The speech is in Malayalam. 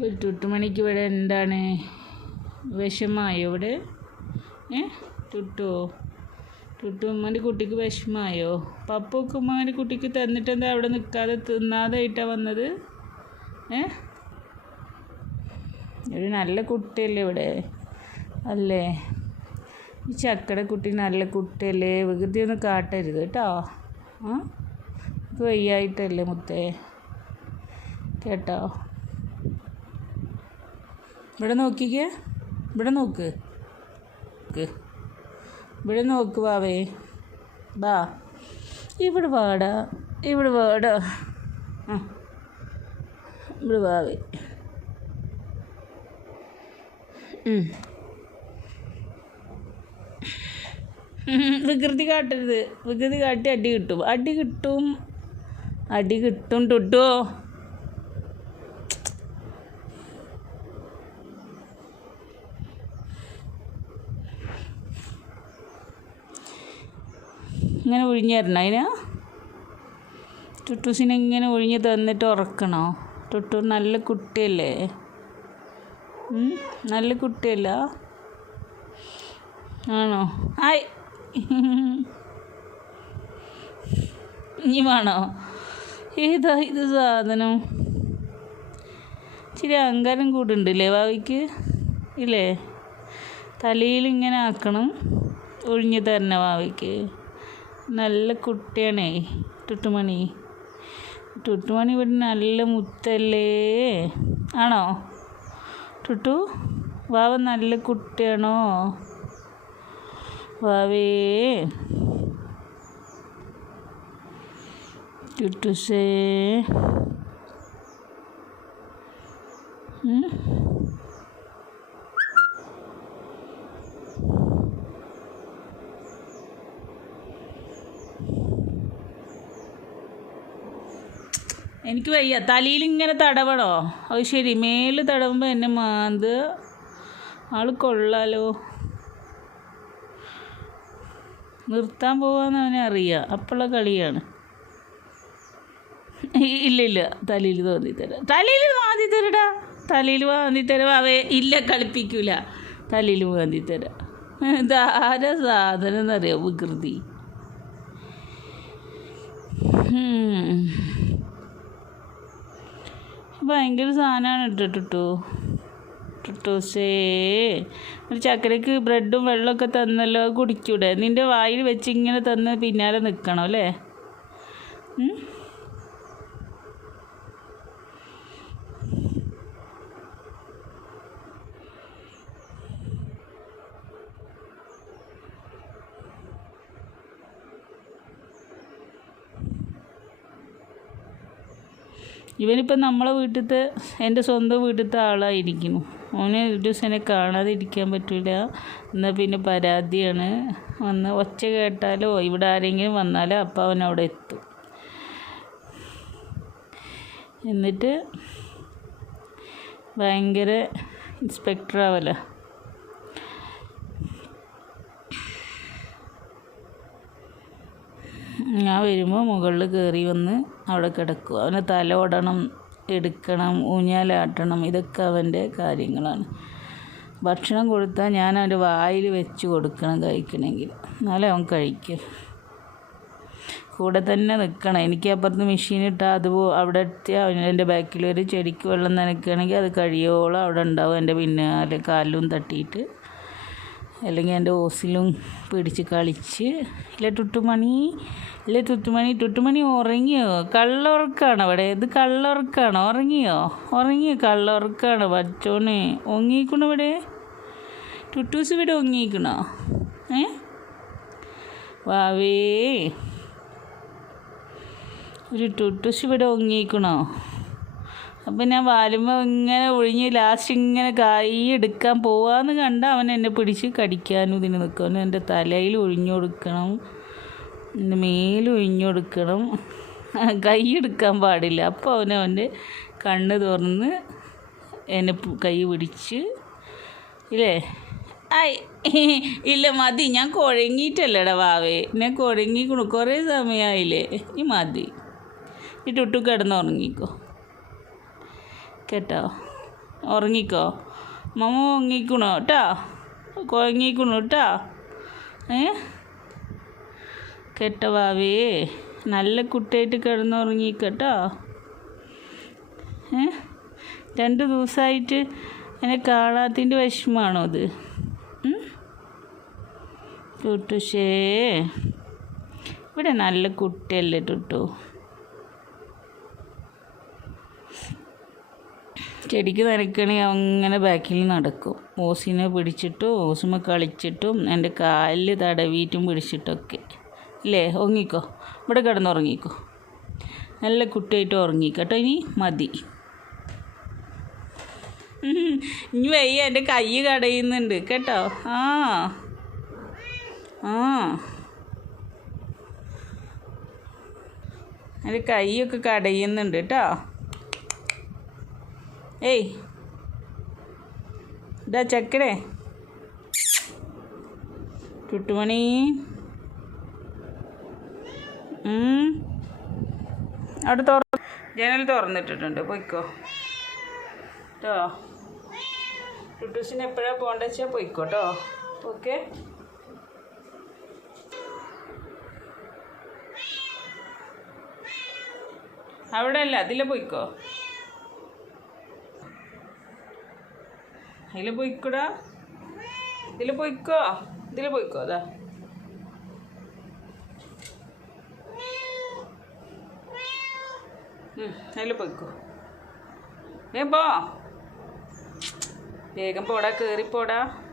ഒരു ടുട്ടുമണിക്ക് ഇവിടെ എന്താണ് വിഷമായോ ഇവിടെ ഏ? ടുട്ടോ? ടുട്ടുമ്മന്റെ കുട്ടിക്ക് വിഷമായോ പപ്പൊക്കെ ഉമ്മന്റെ കുട്ടിക്ക് തന്നിട്ട് എന്താ അവിടെ നിൽക്കാതെ തിന്നാതായിട്ടാണ് വന്നത്? ഏ? ഒരു നല്ല കുട്ടിയല്ലേ ഇവിടെ? അല്ലേ? ഈ ചക്കട കുട്ടി നല്ല കുട്ടിയല്ലേ? വികൃതി ഒന്നും കാട്ടരുത് കേട്ടോ. ആ? വയ്യായിട്ടല്ലേ മുത്തേ? കേട്ടോ? ഇവിടെ നോക്കിക്കേ. ഇവിടെ നോക്ക്. ഇവിടെ നോക്ക് വാവേ. ബാ. ഇവിടെ വാടാ. ഇവിടെ വാടാ. ഇവിടെ വാവേ. വികൃതി കാട്ടരുത്. വികൃതി കാട്ടി അടി കിട്ടും. അടി കിട്ടും. അടി കിട്ടും ടുട്ടോ. ഇങ്ങനെ ഒഴിഞ്ഞിരണം അതിന്? ടുട്ടൂസിനെ ഇങ്ങനെ ഒഴിഞ്ഞ് തന്നിട്ട് ഉറക്കണോ? ടുട്ടു നല്ല കുട്ടിയല്ലേ? നല്ല കുട്ടിയല്ല? ആണോ? ആയ് ഇനി വേണോ? ഏതാ ഇത് സാധനം? ഇച്ചിരി അഹങ്കാരം കൂടുണ്ടല്ലേ ഭാവിക്ക് ഇല്ലേ? തലയിൽ ഇങ്ങനെ ആക്കണം. ഒഴിഞ്ഞു തരണ ഭാവിക്ക് നല്ല കുട്ടിയാണേ. ടുട്ടുമണി. ടുട്ടുമണി ഇവിടെ നല്ല മുത്തല്ലേ? ആണോ? ടുട്ടു വാവ നല്ല കുട്ടിയാണോ? വാവേ. ടുട്ടുസേ. എനിക്ക് വയ്യ. തലയിൽ ഇങ്ങനെ തടവണോ? അത് ശരി. മേൽ തടവുമ്പോൾ എന്നെ മാന്ത്. ആൾ കൊള്ളാലോ. നിർത്താൻ പോവാന്ന് അവനെ അറിയാം. അപ്പോഴുള്ള കളിയാണ്. ഇല്ല ഇല്ല. തലയിൽ തോന്നി തരാം. തലയിൽ മാന്തി തരടാ. തലയിൽ മാന്തി തരാം. അവയെ ഇല്ല കളിപ്പിക്കൂല. തലയിൽ മാന്തി തരാം. ഇതാരാ സാധനം എന്നറിയാം? വികൃതി. ഭയങ്കര സാധനമാണ് ടുട്ടു സേ ഒരു ചക്കരക്ക് ബ്രെഡും വെള്ളമൊക്കെ തന്നല്ലോ കുടിക്കൂടെ? നിന്റെ വായിൽ വെച്ച് ഇങ്ങനെ തന്ന് പിന്നാലെ നിൽക്കണം അല്ലേ? ഇവനിപ്പം നമ്മളെ വീട്ടിലത്തെ എന്റെ സ്വന്തം വീട്ടിലത്തെ ആളായിരിക്കുന്നു. അവന് ഒരു ദിവസം എന്നെ കാണാതെ ഇരിക്കാൻ പറ്റില്ല എന്നാൽ പിന്നെ പരാതിയാണ്. വന്ന് ഒച്ച കേട്ടാലോ? ഇവിടെ ആരെങ്കിലും വന്നാലോ? അപ്പം അവൻ അവിടെ എത്തും. എന്നിട്ട് ഭയങ്കര ഇൻസ്പെക്ടർ ഞാൻ വരുമ്പോൾ മുകളിൽ കയറി വന്ന് അവിടെ കിടക്കും. അവനെ തലോടണം എടുക്കണം ഊഞ്ഞാലാട്ടണം ഇതൊക്കെ അവന്റെ കാര്യങ്ങളാണ്. ഭക്ഷണം കൊടുത്താൽ ഞാൻ അവന്റെ വായിൽ വെച്ച് കൊടുക്കണം കഴിക്കണമെങ്കിൽ എന്നാലേ അവൻ കഴിക്കും. കൂടെ തന്നെ നിൽക്കണം എനിക്ക് അപ്പുറത്ത് മെഷീൻ ഇട്ടാൽ അത് അവിടെ എത്തി അവൻ എന്റെ ബാക്കിൽ ഒരു ചെടിക്ക് വെള്ളം നനയ്ക്കുകയാണെങ്കിൽ അത് കഴിയോളം അവിടെ ഉണ്ടാവും. എന്റെ പിന്നാലെ കാലിലും തട്ടിയിട്ട് അല്ലെങ്കിൽ എന്റെ ഓസിലും പിടിച്ച് കളിച്ച്. ഇല്ല ടുട്ടുമണി? ഇല്ല ടുട്ടുമണി? ടുട്ടുമണി ഉറങ്ങിയോ? കള്ളുറക്കാണ് അവിടെ ഇത് കള്ളുറക്കാണ്? ഉറങ്ങിയോ? ഉറങ്ങിയോ? കള്ളുറക്കാണ്? പച്ചോനെ ഒങ്ങിക്കണോ ഇവിടെ? ടുട്ടൂസ് ഇവിടെ ഒങ്ങിക്കണോ ഏ? വാവേ. ഒരു ടുട്ടൂസ് ഇവിടെ ഒങ്ങിക്കണോ അപ്പം ഞാൻ വാലുമ്പോൾ ഇങ്ങനെ ഒഴിഞ്ഞ് ലാസ്റ്റ് ഇങ്ങനെ കൈ എടുക്കാൻ പോവാന്ന് കണ്ട അവൻ എന്നെ പിടിച്ച് കടിക്കാനും ഇതിന് നിൽക്കും എന്റെ തലയിൽ ഒഴിഞ്ഞു കൊടുക്കണം. എന്റെ ഒഴിഞ്ഞു കൊടുക്കണം. കൈ എടുക്കാൻ പാടില്ല. അപ്പോൾ അവൻ അവന്റെ കണ്ണ് തുറന്ന് എന്നെ കൈ പിടിച്ച് ഇല്ലേ? ആയി ഇല്ല മതി. ഞാൻ കുഴങ്ങിയിട്ടല്ലടാ വാവേ. ഞാൻ കുഴങ്ങിക്കണു. കുറേ സമയമായില്ലേ ഈ മതി. ഈ ടുട്ടു കിടന്നുറങ്ങിക്കോ കേട്ടോ. ഉറങ്ങിക്കോ. മമ്മ ഉറങ്ങിക്കണോ? കേട്ടോ കുഴങ്ങിക്കണു കേട്ടോ ഏ? കേട്ടോ ഭാവി. നല്ല കുട്ടിയായിട്ട് കിടന്നുറങ്ങിക്കട്ടോ ഏ? രണ്ട് ദിവസമായിട്ട് എന്നെ കാണാത്തതിന്റെ വിഷമാണോ അത്? ടുട്ടുഷേ. ഇവിടെ നല്ല കുട്ടിയല്ലേ ടുട്ടു. ചെടിക്ക് നനക്കണി അങ്ങനെ ബാക്കിൽ നടക്കും. ഓസിനെ പിടിച്ചിട്ടും ഓസുമ കളിച്ചിട്ടും എന്റെ കാലിൽ തടവിയിട്ടും പിടിച്ചിട്ടൊക്കെ. ഇല്ലേ? ഉറങ്ങിക്കോ. ഇവിടെ കിടന്നുറങ്ങിക്കോ നല്ല കുട്ടിയായിട്ട് ഉറങ്ങിക്കട്ടോ ഇനി മതി. ഇനി വയ്യ എന്റെ കൈ കടയുന്നുണ്ട്. കേട്ടോ? ആ. ആ. എന്റെ കൈയൊക്കെ കടയുന്നുണ്ട് കേട്ടോ. ഏയ്. ഇതാ ചെക്കടേ. ചുട്ടുമണി. അവിടെ തുറ ജനൽ തുറന്നിട്ടിട്ടുണ്ട്. പൊയ്ക്കോ. കേട്ടോ ടുട്ടൂസിന് എപ്പോഴാണ് പോകേണ്ടത് വെച്ചാൽ പൊയ്ക്കോ കേട്ടോ ഓക്കെ. അവിടെ അല്ല അതിലെ പോയിക്കോ. അതിൽ പോയിക്കൂടാ. ഇതിൽ പോയിക്കോ. ഇതിൽ പോയിക്കോ അതാ അതിൽ പോയിക്കോ. ഏ പോ. വേഗം പോടാ കയറിപ്പോടാ